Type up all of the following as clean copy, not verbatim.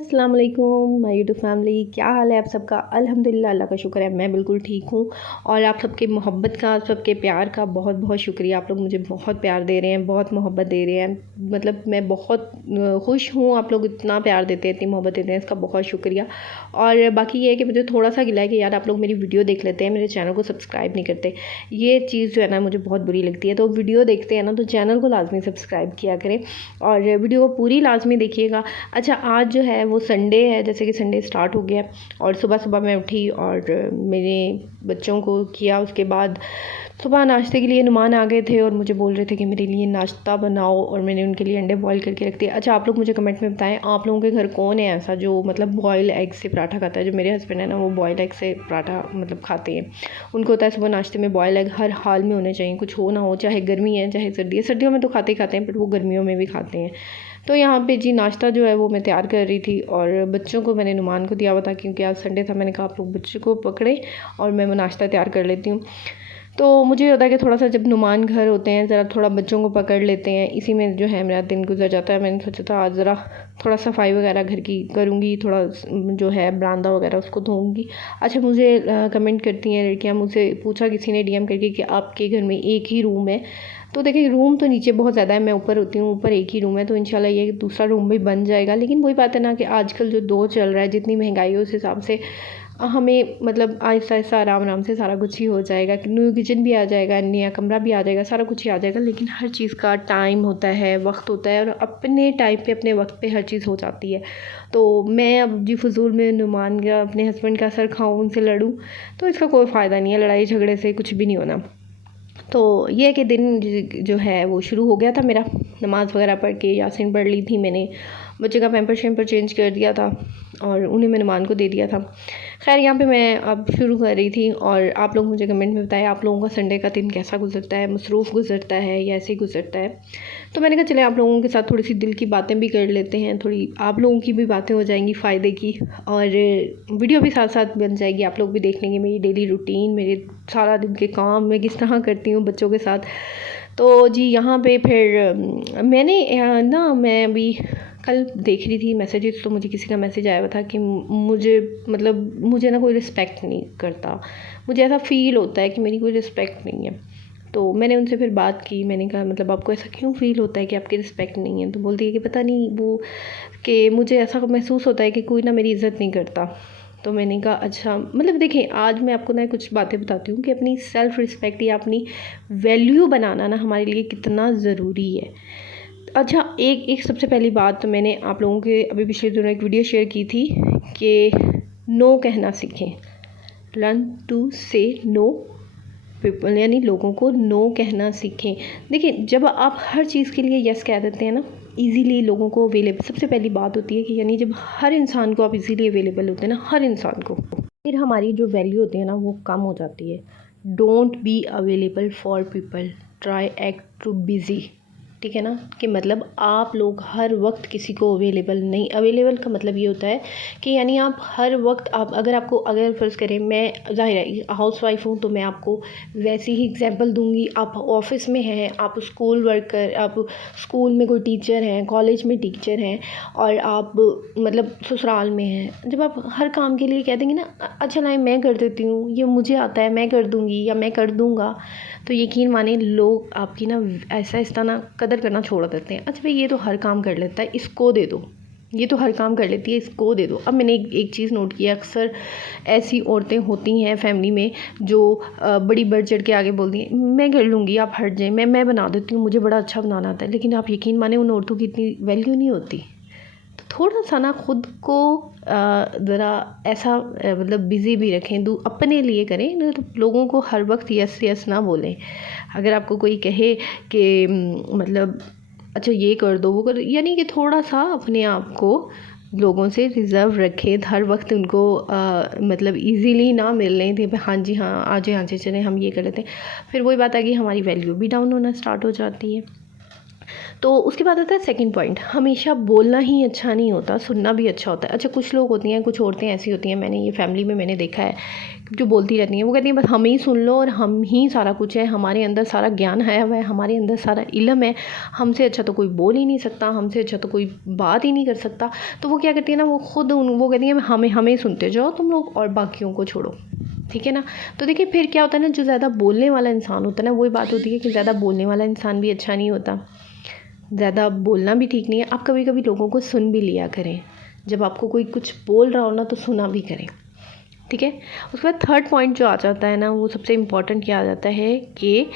अस्सलाम वालेकुम my YouTube family, क्या हाल है आप सबका। अल्हम्दुलिल्लाह, अल्लाह का शुक्र है मैं बिल्कुल ठीक हूँ। और आप सबके मोहब्बत का, आप सबके प्यार का बहुत बहुत शुक्रिया। आप लोग मुझे बहुत प्यार दे रहे हैं, बहुत मोहब्बत दे रहे हैं। मतलब मैं बहुत खुश हूँ, आप लोग इतना प्यार देते हैं, इतनी मोहब्बत देते हैं, इसका बहुत शुक्रिया। और बाकी ये है कि मुझे थोड़ा सा गिला है कि यार आप लोग मेरी वीडियो देख लेते हैं, मेरे चैनल को सब्सक्राइब नहीं करते। ये चीज़ जो है ना मुझे बहुत बुरी लगती है। तो वीडियो देखते हैं ना तो चैनल को लाजमी सब्सक्राइब किया करें और वीडियो को पूरी लाजमी देखिएगा। अच्छा, आज जो है वो संडे है, जैसे कि संडे स्टार्ट हो गया और सुबह सुबह मैं उठी और मेरे बच्चों को किया। उसके बाद सुबह नाश्ते के लिए नुमान आ गए थे और मुझे बोल रहे थे कि मेरे लिए नाश्ता बनाओ, और मैंने उनके लिए अंडे बॉईल करके रख दिए। अच्छा, आप लोग मुझे कमेंट में बताएं आप लोगों के घर कौन है ऐसा जो मतलब बॉयल एग से पराठा खाता है। जो मेरे हस्बैंड है ना, वो बॉयल एग से पराठा मतलब खाते हैं। उनको होता है सुबह नाश्ते में बॉयल एग हर हाल में होने चाहिए, कुछ हो ना हो, चाहे गर्मी है चाहे सर्दी है। सर्दियों में तो खाते ही खाते हैं, बट वो गर्मियों में भी खाते हैं। तो यहाँ पे जी नाश्ता जो है वो मैं तैयार कर रही थी और बच्चों को मैंने नुमान को दिया हुआ था, क्योंकि आज संडे था। मैंने कहा आप लोग बच्चों को पकड़े और मैं वो नाश्ता तैयार कर लेती हूँ। तो मुझे होता है कि थोड़ा सा जब नुमान घर होते हैं ज़रा थोड़ा बच्चों को पकड़ लेते हैं, इसी में जो है मेरा दिन गुजर जाता है। मैंने सोचा था आज ज़रा थोड़ा सफाई वगैरह घर की करूँगी, थोड़ा जो है बरामदा वगैरह उसको धोऊँगी। अच्छा, मुझे कमेंट करती हैं लड़कियाँ, मुझसे पूछा किसी ने डीएम करके कि आपके घर में एक ही रूम है। तो देखिए, रूम तो नीचे बहुत ज़्यादा है, मैं ऊपर होती हूँ, ऊपर एक ही रूम है, तो इंशाल्लाह ये दूसरा रूम भी बन जाएगा। लेकिन वही बात है ना कि आजकल जो दौर चल रहा है, जितनी महंगाई है उस हिसाब से हमें मतलब आहिस्ता आहिस्ता आराम आराम से सारा कुछ ही हो जाएगा। न्यू किचन भी आ जाएगा, नया कमरा भी आ जाएगा, सारा कुछ ही आ जाएगा। लेकिन हर चीज़ का टाइम होता है, वक्त होता है, और अपने टाइम पे अपने वक्त पे हर चीज़ हो जाती है। तो मैं अब जी फजूल में नुमान का, अपने हस्बैंड का सर खाऊं, उनसे लड़ूं, तो इसका कोई फ़ायदा नहीं है। लड़ाई झगड़े से कुछ भी नहीं होना। तो ये है कि दिन जो है वो शुरू हो गया था मेरा। नमाज़ वगैरह पढ़ के यासीन पढ़ ली थी मैंने, बच्चे का पैम्पर शैम्पर चेंज कर दिया था और उन्हें मैंने नुमान को दे दिया था। खैर, यहाँ पे मैं अब शुरू कर रही थी और आप लोग मुझे कमेंट में बताएं आप लोगों का संडे का दिन कैसा गुजरता है, मसरूफ़ गुजरता है या ऐसे ही गुजरता है। तो मैंने कहा चले आप लोगों के साथ थोड़ी सी दिल की बातें भी कर लेते हैं, थोड़ी आप लोगों की भी बातें हो जाएंगी फ़ायदे की, और वीडियो भी साथ साथ बन जाएगी। आप लोग भी देख लेंगे मेरी डेली रूटीन, मेरे सारा दिन के काम मैं किस तरह करती हूँ बच्चों के साथ। तो जी यहाँ पे फिर मैंने मैं अभी कल देख रही थी मैसेजेस, तो मुझे किसी का मैसेज आया हुआ था कि मुझे मतलब मुझे ना कोई रिस्पेक्ट नहीं करता। मुझे ऐसा फ़ील होता है कि मेरी कोई रिस्पेक्ट नहीं है। तो मैंने उनसे फिर बात की, मैंने कहा मतलब आपको ऐसा क्यों फ़ील होता है कि आपकी रिस्पेक्ट नहीं है। तो बोलती है कि पता नहीं वो, कि मुझे ऐसा महसूस होता है कि कोई ना मेरी इज़्ज़त नहीं करता। तो मैंने कहा अच्छा, मतलब देखिए आज मैं आपको ना कुछ बातें बताती हूँ कि अपनी सेल्फ़ रिस्पेक्ट या अपनी वैल्यू बनाना ना हमारे लिए कितना ज़रूरी है। अच्छा, एक एक सबसे पहली बात तो मैंने आप लोगों के अभी पिछले दिनों एक वीडियो शेयर की थी कि नो कहना सीखें। लर्न टू से नो पीपल, यानी लोगों को नो कहना सीखें। देखिए, जब आप हर चीज़ के लिए यस कह देते हैं ना, इजीली लोगों को अवेलेबल, सबसे पहली बात होती है कि यानी जब हर इंसान को आप इजीली अवेलेबल होते हैं ना, हर इंसान को, फिर हमारी जो वैल्यू होती है ना वो कम हो जाती है। Don't be available for people, try act too busy. ठीक है ना, कि मतलब आप लोग हर वक्त किसी को अवेलेबल नहीं, अवेलेबल का मतलब ये होता है कि यानी आप हर वक्त, आप अगर फ़र्ज़ करें मैं ज़ाहिर है हाउस वाइफ हूँ तो मैं आपको वैसी ही एग्जांपल दूंगी। आप ऑफिस में हैं, आप स्कूल वर्कर, आप स्कूल में कोई टीचर हैं, कॉलेज में टीचर हैं, और आप मतलब ससुराल में हैं। जब आप हर काम के लिए कह देंगे ना अच्छा लाए मैं कर देती हूँ, ये मुझे आता है मैं कर दूँगी या मैं कर दूँगा, तो यकीन माने लोग आपकी ना ऐसा ऐसा ना कदर करना छोड़ देते हैं। अच्छा भाई, ये तो हर काम कर लेता है, इसको दे दो, ये तो हर काम कर लेती है, इसको दे दो। अब मैंने एक चीज़ नोट की है, अक्सर ऐसी औरतें होती हैं फैमिली में जो बड़ी बढ़ चढ़ के आगे बोलती हैं मैं कर लूँगी, आप हट जाएं, मैं बना देती हूँ, मुझे बड़ा अच्छा बनाना आता है। लेकिन आप यकीन माने उन औरतों की इतनी वैल्यू नहीं होती। तो थोड़ा सा ना खुद को ज़रा ऐसा मतलब बिज़ी भी रखें, अपने लिए करें ना, तो लोगों को हर वक्त यस यस ना बोलें। अगर आपको कोई कहे कि मतलब अच्छा ये कर दो वो कर दो, यानी कि थोड़ा सा अपने आप को लोगों से रिज़र्व रखें। हर वक्त उनको मतलब इजीली ना मिल लें थे, हाँ जी हाँ आज हाँ जी चलें हम ये कर लेते हैं। फिर वही बात है कि हमारी वैल्यू भी डाउन होना स्टार्ट हो जाती है। तो उसके बाद आता है सेकंड पॉइंट, हमेशा बोलना ही अच्छा नहीं होता, सुनना भी अच्छा होता है। अच्छा, कुछ लोग होती हैं, कुछ औरतें ऐसी होती हैं, मैंने ये फैमिली में मैंने देखा है, जो बोलती रहती हैं। वो कहती हैं बस हम ही सुन लो और हम ही सारा कुछ है, हमारे अंदर सारा ज्ञान है वह हमारे अंदर सारा इल्म है, हमसे अच्छा तो कोई बोल ही नहीं सकता, हमसे अच्छा तो कोई बात ही नहीं कर सकता। तो वो क्या करती है ना, वो खुद वो कहती हैं हमें हमें सुनते जाओ तुम लोग और बाकियों को छोड़ो, ठीक है ना। तो देखिए फिर क्या होता है ना, जो ज़्यादा बोलने वाला इंसान होता है ना, वही बात होती है कि ज़्यादा बोलने वाला इंसान भी अच्छा नहीं होता, ज़्यादा बोलना भी ठीक नहीं है। आप कभी कभी लोगों को सुन भी लिया करें, जब आपको कोई कुछ बोल रहा हो ना तो सुना भी करें, ठीक है। उसके बाद थर्ड पॉइंट जो आ जाता है ना, वो सबसे इम्पॉर्टेंट क्या आ जाता है कि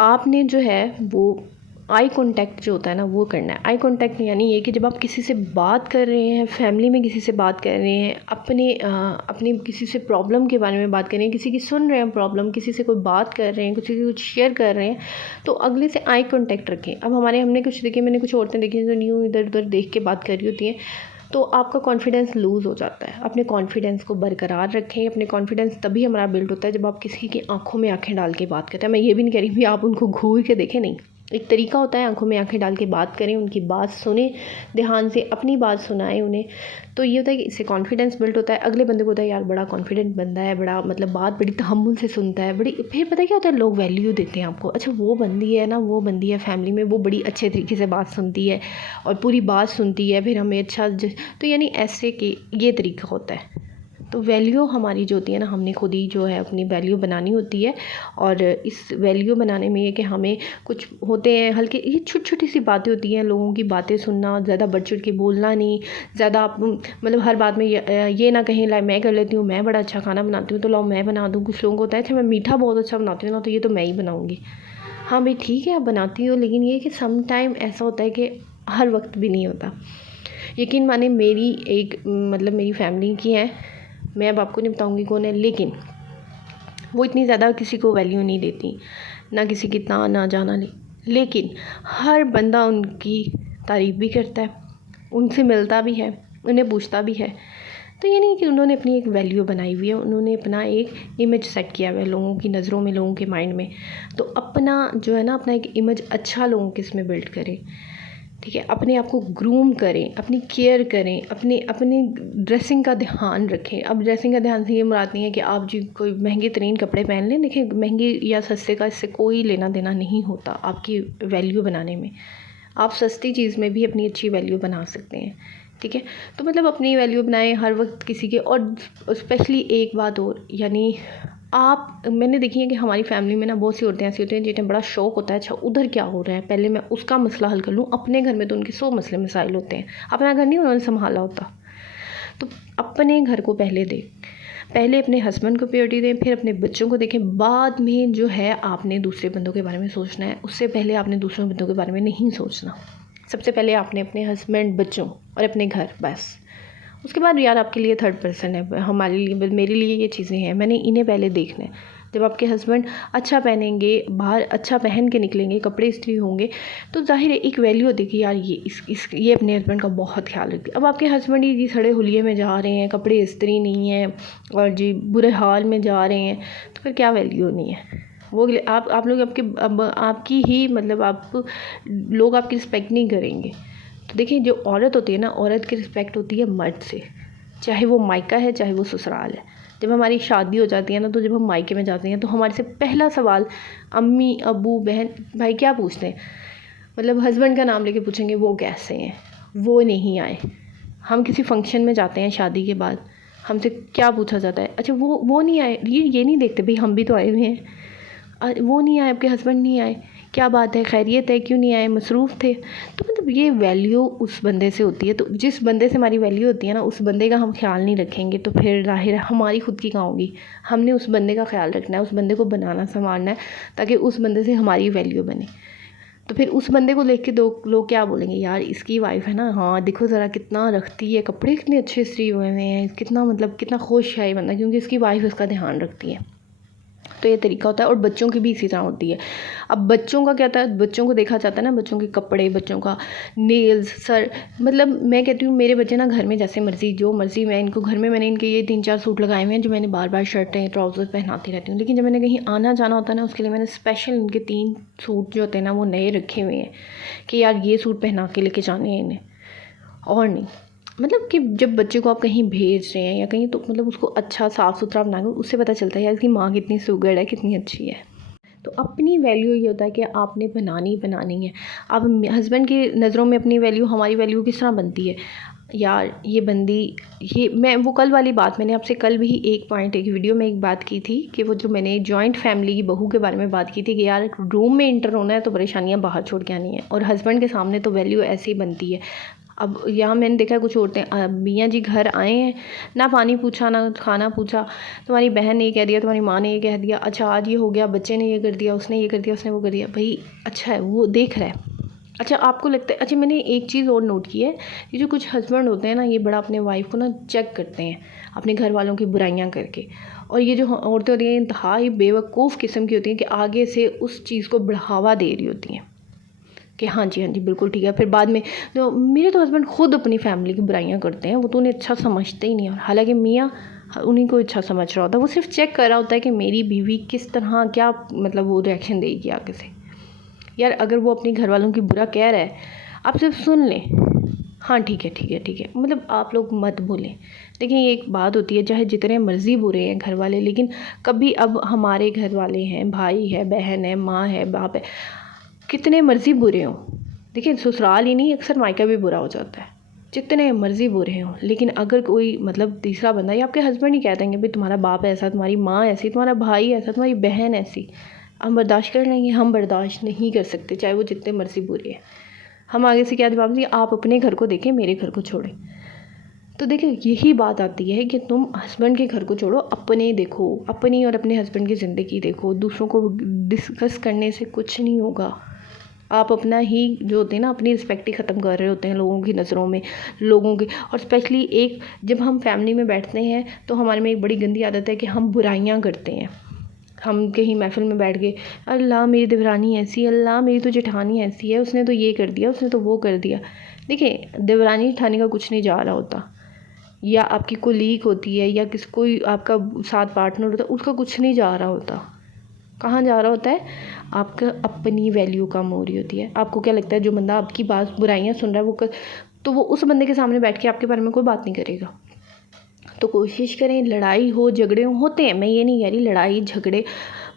आपने जो है वो आई कांटेक्ट जो होता है ना वो करना है। आई कांटेक्ट यानी ये कि जब आप किसी से बात कर रहे हैं, फैमिली में किसी से बात कर रहे हैं, अपनी किसी से प्रॉब्लम के बारे में बात कर रहे हैं, किसी की सुन रहे हैं प्रॉब्लम, किसी से कोई बात कर रहे हैं, किसी की कुछ शेयर कर रहे हैं, तो अगले से आई कांटेक्ट रखें। अब हमने कुछ देखी, मैंने कुछ औरतें देखी जो न्यू इधर उधर देख के बात कर रही होती हैं, तो आपका कॉन्फिडेंस लूज़ हो जाता है। अपने कॉन्फिडेंस को बरकरार रखें। अपने कॉन्फिडेंस तभी हमारा बिल्ड होता है जब आप किसी की आंखों में आंखें डाल के बात करते हैं। मैं ये भी नहीं कह रही भी आप उनको घूर के देखें, नहीं, एक तरीका होता है, आंखों में आंखें डाल के बात करें, उनकी बात सुने, ध्यान से अपनी बात सुनाएं उन्हें। तो ये होता है कि इससे कॉन्फिडेंस बिल्ड होता है। अगले बंदे को होता है यार बड़ा कॉन्फिडेंट बंदा है, बड़ा मतलब बात बड़ी तहम्मुल से सुनता है, बड़ी, फिर पता है क्या होता है, लोग वैल्यू देते हैं आपको। अच्छा वो बंदी है ना, वो बंदी है फैमिली में, वो बड़ी अच्छे तरीके से बात सुनती है और पूरी बात सुनती है, फिर हमें अच्छा तो यानी ऐसे कि ये तरीका होता है। तो वैल्यू हमारी जो होती है ना, हमने खुद ही जो है अपनी वैल्यू बनानी होती है। और इस वैल्यू बनाने में ये कि हमें कुछ होते हैं हल्के, ये छोटी छोटी सी बातें होती हैं, लोगों की बातें सुनना, ज़्यादा बढ़ चढ़ के बोलना नहीं, ज़्यादा आप मतलब हर बात में ये ना कहें ला मैं कर लेती हूँ, मैं बड़ा अच्छा खाना बनाती हूँ तो लाओ मैं बना दूँ। कुछ लोगों को होता है अच्छा मैं मीठा बहुत अच्छा बनाती हूँ ना, तो ये तो मैं ही बनाऊँगी। हाँ भाई ठीक है आप बनाती हो, लेकिन ये कि सम टाइम ऐसा होता है कि हर वक्त भी नहीं होता। यकीन माने मेरी एक मतलब मेरी फैमिली की है, मैं अब आपको नहीं बताऊंगी कौन है, लेकिन वो इतनी ज़्यादा किसी को वैल्यू नहीं देती, ना किसी की ना जाना नहीं, लेकिन हर बंदा उनकी तारीफ़ भी करता है, उनसे मिलता भी है, उन्हें पूछता भी है। तो ये नहीं कि उन्होंने अपनी एक वैल्यू बनाई हुई है, उन्होंने अपना एक इमेज सेट किया हुआ है लोगों की नज़रों में, लोगों के माइंड में। तो अपना जो है ना, अपना एक इमेज अच्छा लोगों के इसमें बिल्ड करें, ठीक है। अपने आप को ग्रूम करें, अपनी केयर करें, अपनी ड्रेसिंग का ध्यान रखें। अब ड्रेसिंग का ध्यान से ये मुराद नहीं है कि आप जी कोई महंगे तरीन कपड़े पहन लें। देखिए महंगे या सस्ते का इससे कोई लेना देना नहीं होता आपकी वैल्यू बनाने में। आप सस्ती चीज़ में भी अपनी अच्छी वैल्यू बना सकते हैं, ठीक है। तो मतलब अपनी वैल्यू बनाएं हर वक्त किसी के। और स्पेशली एक बात और, यानी आप, मैंने देखी है कि हमारी फैमिली में ना बहुत सी औरतें ऐसी होती हैं जिन्हें बड़ा शौक होता है अच्छा उधर क्या हो रहा है, पहले मैं उसका मसला हल कर लूँ। अपने घर में तो उनके 100 मसले मसाइल होते हैं, अपना घर नहीं उन्होंने संभाला होता। तो अपने घर को पहले दें, पहले अपने हस्बैंड को प्रायोरिटी दें, फिर अपने बच्चों को देखें, बाद में जो है आपने दूसरे बंदों के बारे में सोचना है। उससे पहले आपने दूसरे बंदों के बारे में नहीं सोचना। सबसे पहले आपने अपने हस्बैंड, बच्चों और अपने घर, बस। उसके बाद यार आपके लिए थर्ड पर्सन है, हमारे लिए, मेरे लिए ये चीज़ें हैं, मैंने इन्हें पहले देखना है। जब आपके हस्बैंड अच्छा पहनेंगे, बाहर अच्छा पहन के निकलेंगे, कपड़े इस्त्री होंगे, तो जाहिर है एक वैल्यू होती है कि यार ये अपने हस्बैंड का बहुत ख्याल रखती है। अब आपके हस्बैंड ही जी सड़े हुलिये में जा रहे हैं, कपड़े इस्त्री नहीं है और जी बुरे हाल में जा रहे हैं, तो फिर क्या वैल्यू नहीं है वो। आप लोग आपकी ही मतलब आप लोग आपकी रिस्पेक्ट नहीं करेंगे। तो देखिए जो औरत होती है ना, औरत की रिस्पेक्ट होती है मर्द से, चाहे वो मायका है चाहे वो ससुराल है। जब हमारी शादी हो जाती है ना, तो जब हम मायके में जाते हैं तो हमारे से पहला सवाल अम्मी अबू बहन भाई क्या पूछते हैं, मतलब हस्बैंड का नाम लेके पूछेंगे वो कैसे हैं, वो नहीं आए। हम किसी फंक्शन में जाते हैं शादी के बाद, हमसे क्या पूछा जाता है, अच्छा वो नहीं आए। ये नहीं देखते भाई हम भी तो आए हुए हैं, वो नहीं आए, आपके हस्बैंड नहीं आए, क्या बात है, खैरियत है, क्यों नहीं आए, मसरूफ़ थे। तो मतलब ये वैल्यू उस बंदे से होती है। तो जिस बंदे से हमारी वैल्यू होती है ना, उस बंदे का हम ख्याल नहीं रखेंगे तो फिर ज़ाहिर है हमारी खुद की कहाँ होगी। हमने उस बंदे का ख्याल रखना है, उस बंदे को बनाना संवारना है, ताकि उस बंदे से हमारी वैल्यू बने। तो फिर उस बंदे को देख के दो लोग क्या बोलेंगे, यार इसकी वाइफ है ना, हाँ देखो ज़रा कितना रखती है, कपड़े कितने अच्छे इस्त्री हुए हैं, कितना मतलब कितना खुश है ये बंदा, क्योंकि इसकी वाइफ उसका ध्यान रखती है। तो ये तरीका होता है, और बच्चों की भी इसी तरह होती है। अब बच्चों का क्या होता है, बच्चों को देखा जाता है ना, बच्चों के कपड़े, बच्चों का नेल्स, सर, मतलब मैं कहती हूँ मेरे बच्चे ना घर में जैसे मर्ज़ी, जो मर्ज़ी, मैं इनको घर में, मैंने इनके ये 3-4 सूट लगाए हुए हैं जो मैंने बार बार शर्टें ट्राउज़र पहनाती रहती हूँ, लेकिन जब मैंने कहीं आना जाना होता है ना, उसके लिए मैंने स्पेशल इनके 3 सूट जो होते हैं ना वो नए रखे हुए हैं कि यार ये सूट पहना के लेके जाने हैं इन्हें, और नहीं। मतलब कि जब बच्चे को आप कहीं भेज रहे हैं या कहीं, तो मतलब उसको अच्छा साफ़ सुथरा बना के, उससे पता चलता है यार इसकी माँ कितनी सुगड़ है, कितनी अच्छी है। तो अपनी वैल्यू ये होता है कि आपने बनानी है। अब हस्बैंड की नज़रों में अपनी वैल्यू, हमारी वैल्यू किस तरह बनती है यार, ये बंदी, ये मैं वो कल वाली बात, मैंने आपसे कल भी एक वीडियो में एक बात की थी कि वो जो मैंने जॉइंट फैमिली की बहू के बारे में बात की थी कि यार रूम में इंटर होना है तो परेशानियाँ बाहर छोड़ के आनी है, और हस्बैंड के सामने तो वैल्यू ऐसे ही बनती है। अब यहाँ मैंने देखा है कुछ औरतें, मियाँ जी घर आए हैं, ना पानी पूछा ना खाना पूछा, तुम्हारी बहन ने ये कह दिया, तुम्हारी माँ ने ये कह दिया, अच्छा आज ये हो गया, बच्चे ने ये कर दिया, उसने ये कर दिया, उसने वो कर दिया। भाई अच्छा है, वो देख रहा है। अच्छा आपको लगता है, अच्छा मैंने एक चीज़ और नोट की है, ये जो कुछ हस्बैंड होते हैं ना, ये बड़ा अपने वाइफ को ना चेक करते हैं अपने घर वालों की बुराइयां करके, और ये जो औरतें होती हैं इंतहा ही बेवकूफ़ किस्म की होती हैं कि आगे से उस चीज़ को बढ़ावा दे रही होती हैं कि हाँ जी बिल्कुल ठीक है, फिर बाद में तो मेरे तो हस्बैंड खुद अपनी फैमिली की बुराइयां करते हैं, वो तो उन्हें अच्छा समझते ही नहीं, और हालांकि मियाँ उन्हीं को अच्छा समझ रहा होता है, वो सिर्फ चेक कर रहा होता है कि मेरी बीवी किस तरह, क्या मतलब वो रिएक्शन देगी आगे से। यार अगर वो अपने घर वालों की बुरा कह रहा है, आप सिर्फ सुन लें, हाँ ठीक है ठीक है ठीक है, मतलब आप लोग मत बोलें। देखिए ये एक बात होती है, चाहे जितने मर्ज़ी बुरे हैं घर वाले, लेकिन कभी अब हमारे घर वाले हैं, भाई है, बहन है, माँ है, बाप है, कितने मर्ज़ी बुरे हों, देखिए ससुराल ही नहीं, अक्सर मायका भी बुरा हो जाता है, जितने मर्ज़ी बुरे हों, लेकिन अगर कोई मतलब तीसरा बंदा, या आपके हस्बैंड ही कह देंगे भाई तुम्हारा बाप ऐसा, तुम्हारी माँ ऐसी, तुम्हारा भाई ऐसा, तुम्हारी बहन ऐसी, हम बर्दाश्त कर लेंगे? हम बर्दाश्त नहीं कर सकते, चाहे वो जितने मर्ज़ी बुरे हैं। हम आगे से क्या जवाब दें, आप अपने घर को देखें, मेरे घर को छोड़ें। तो देखिए यही बात आती है कि तुम हस्बैंड के घर को छोड़ो, अपने देखो, अपनी और अपने हस्बैंड की ज़िंदगी देखो, दूसरों को डिस्कस करने से कुछ नहीं होगा। आप अपना ही जो होते हैं ना, अपनी रिस्पेक्ट ही ख़त्म कर रहे होते हैं लोगों की नज़रों में, लोगों की। और स्पेशली एक जब हम फैमिली में बैठते हैं तो हमारे में एक बड़ी गंदी आदत है कि हम बुराइयां करते हैं। हम कहीं महफिल में बैठ गए, अल्लाह मेरी देवरानी ऐसी, अल्लाह मेरी तो जेठानी ऐसी है, उसने तो ये कर दिया, उसने तो वो कर दिया। देखिए देवरानी जेठानी का कुछ नहीं जा रहा होता, या आपकी कोलीग होती है, या किसी कोई आपका साथ पार्टनर होता है, उसका कुछ नहीं जा रहा होता। कहाँ जा रहा होता है, आपका अपनी वैल्यू कम हो रही होती है। आपको क्या लगता है जो बंदा आपकी बात बुराइयाँ सुन रहा है तो वो उस बंदे के सामने बैठ के आपके बारे में कोई बात नहीं करेगा। तो कोशिश करें, लड़ाई हो झगड़े होते हैं, मैं ये नहीं कह रही लड़ाई झगड़े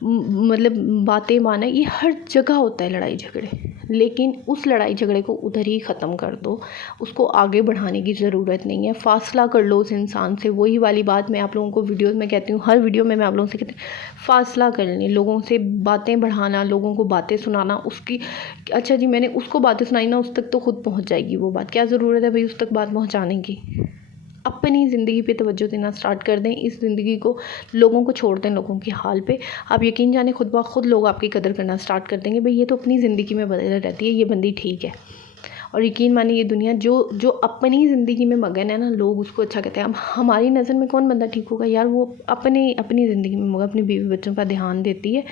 मतलब बातें माना, ये हर जगह होता है लड़ाई झगड़े, लेकिन उस लड़ाई झगड़े को उधर ही ख़त्म कर दो, उसको आगे बढ़ाने की ज़रूरत नहीं है। फ़ासला कर लो उस इंसान से, वही वाली बात मैं आप लोगों को वीडियोस में कहती हूँ, हर वीडियो में मैं आप लोगों से कहती हूँ फ़ासला कर लें, लोगों से बातें बढ़ाना, लोगों को बातें सुनाना, उसकी अच्छा जी मैंने उसको बातें सुनाई ना, उस तक तो खुद पहुँच जाएगी वो बात, क्या ज़रूरत है भाई उस तक बात पहुँचाने की। अपनी ज़िंदगी पे तवज्जो देना स्टार्ट कर दें, इस ज़िंदगी को, लोगों को छोड़ दें लोगों के हाल पे। आप यकीन जाने खुद ब खुद लोग आपकी कदर करना स्टार्ट कर देंगे, भाई ये तो अपनी ज़िंदगी में बदल रहती है, ये बंदी ठीक है। और यकीन मानिए ये दुनिया जो अपनी ज़िंदगी में मगन है ना, लोग उसको अच्छा कहते हैं। अब हमारी नज़र में कौन बंदा ठीक होगा यार, वो अपनी ज़िंदगी में मगन, अपनी बीवी बच्चों का ध्यान देती है,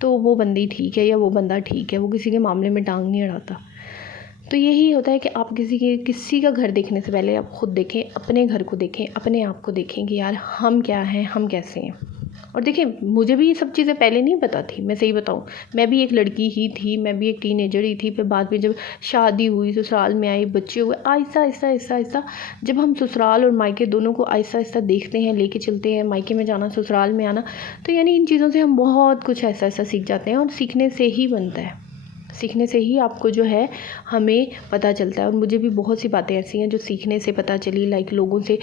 तो वो बंदी ठीक है या वो बंदा ठीक है, वो किसी के मामले में टांग नहीं अड़ाता। तो यही होता है कि आप किसी का घर देखने से पहले आप खुद देखें, अपने घर को देखें, अपने आप को देखें कि यार हम क्या हैं, हम कैसे हैं। और देखिए मुझे भी ये सब चीज़ें पहले नहीं पता थी, मैं सही बताऊँ, मैं भी एक लड़की ही थी, मैं भी एक टीनेजर ही थी। फिर बाद में जब शादी हुई, ससुराल में आई, बच्चे हुए, आहिस्ता आहिस्ता आहिस्ता आहिस्ता जब हम ससुराल और मायके दोनों को आहिस्ता आहिस्ता देखते हैं, लेके चलते हैं, मायके में जाना, ससुराल में आना, तो यानी इन चीज़ों से हम बहुत कुछ ऐसा ऐसा सीख जाते हैं, और सीखने से ही बनता है, सीखने से ही आपको जो है हमें पता चलता है। और मुझे भी बहुत सी बातें ऐसी हैं जो सीखने से पता चली, लाइक लोगों से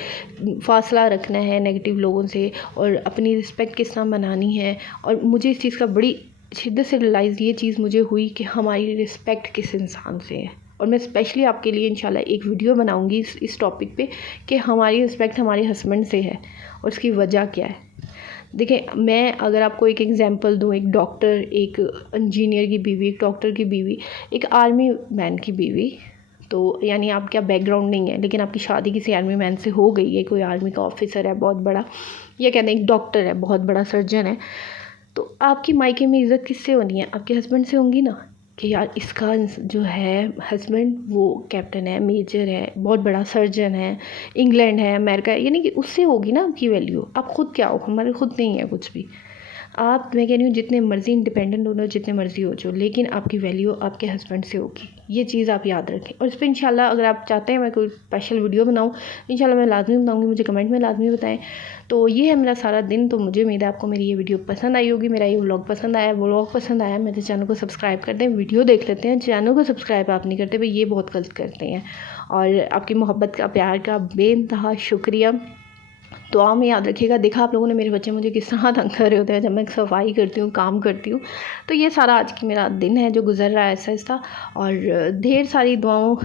फ़ासला रखना है, नेगेटिव लोगों से, और अपनी रिस्पेक्ट किस तरह बनानी है। और मुझे इस चीज़ का बड़ी शिद्दत से रियलाइज़ ये चीज़ मुझे हुई कि हमारी रिस्पेक्ट किस इंसान से है। और मैं स्पेशली आपके लिए इंशाल्लाह एक वीडियो बनाऊंगी इस टॉपिक पे कि हमारी रिस्पेक्ट हमारे हस्बैंड से है और उसकी वजह क्या है। देखिए मैं अगर आपको एक एग्जांपल दूँ, एक डॉक्टर, एक इंजीनियर की बीवी, एक डॉक्टर की बीवी, एक आर्मी मैन की बीवी, तो यानी आपका बैकग्राउंड नहीं है लेकिन आपकी शादी किसी आर्मी मैन से हो गई है, कोई आर्मी का ऑफिसर है बहुत बड़ा, या कहते हैं एक डॉक्टर है बहुत बड़ा सर्जन है, तो आपकी मायके में इज़्ज़त किससे होनी है? आपके हस्बैंड से होंगी ना, कि यार इसका जो है हस्बैंड वो कैप्टन है, मेजर है, बहुत बड़ा सर्जन है, इंग्लैंड है, अमेरिका है, यानी कि उससे होगी ना आपकी वैल्यू। आप खुद क्या हो? हमारे खुद नहीं है कुछ भी। आप, मैं कह रही हूँ, जितने मर्ज़ी इंडिपेंडेंट हो जाओ, जितने मर्ज़ी हो जाओ, लेकिन आपकी वैल्यू आपके हस्बैंड से होगी। ये चीज़ आप याद रखें। और इस पे इंशाल्लाह अगर आप चाहते हैं मैं कोई स्पेशल वीडियो बनाऊँ, इंशाल्लाह मैं लाज़मी बताऊँगी, मुझे कमेंट में लाज़मी बताएं। तो ये है मेरा सारा दिन। तो मुझे उम्मीद है आपको मेरी ये वीडियो पसंद आई होगी, मेरा ये व्लॉग पसंद आया। व्लॉग पसंद आया मेरे चैनल को सब्सक्राइब कर दें, वीडियो देख लेते हैं, चैनल को सब्सक्राइब आप नहीं करते भाई, ये बहुत गलत करते हैं। और आपकी मोहब्बत का, प्यार का बेइंतहा शुक्रिया। दुआ में याद रखिएगा। देखा आप लोगों ने मेरे बच्चे मुझे किस तरह तंग कर रहे होते हैं जब मैं सफाई करती हूँ, काम करती हूँ। तो ये सारा आज की मेरा दिन है जो गुजर रहा है ऐसा ऐसा। और ढेर सारी दुआओं,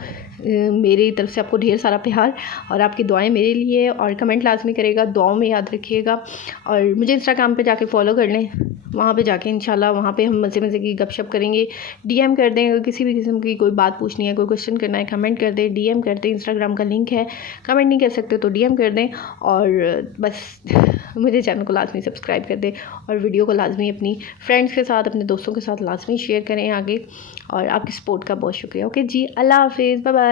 मेरी तरफ से आपको ढेर सारा प्यार, और आपकी दुआएं मेरे लिए। और कमेंट लाजमी करेगा, दुआओं में याद रखिएगा। और मुझे इंस्टाग्राम पे जाके फॉलो कर लें, वहाँ पे जाके इंशाल्लाह वहाँ पे हम मज़े मज़े की गपशप करेंगे। डीएम कर दें, अगर किसी भी किस्म की कोई बात पूछनी है, कोई क्वेश्चन करना है, कमेंट कर दें, डीएम कर दें। इंस्टाग्राम का लिंक है, कमेंट नहीं कर सकते तो डीएम कर दें। और बस मुझे चैनल को लाजमी सब्सक्राइब कर दें, और वीडियो को लाजमी अपनी फ्रेंड्स के साथ, अपने दोस्तों के साथ लाजमी शेयर करें आगे। और आपकी सपोर्ट का बहुत शुक्रिया। ओके जी, अल्लाह हाफिज़, बाय बाय।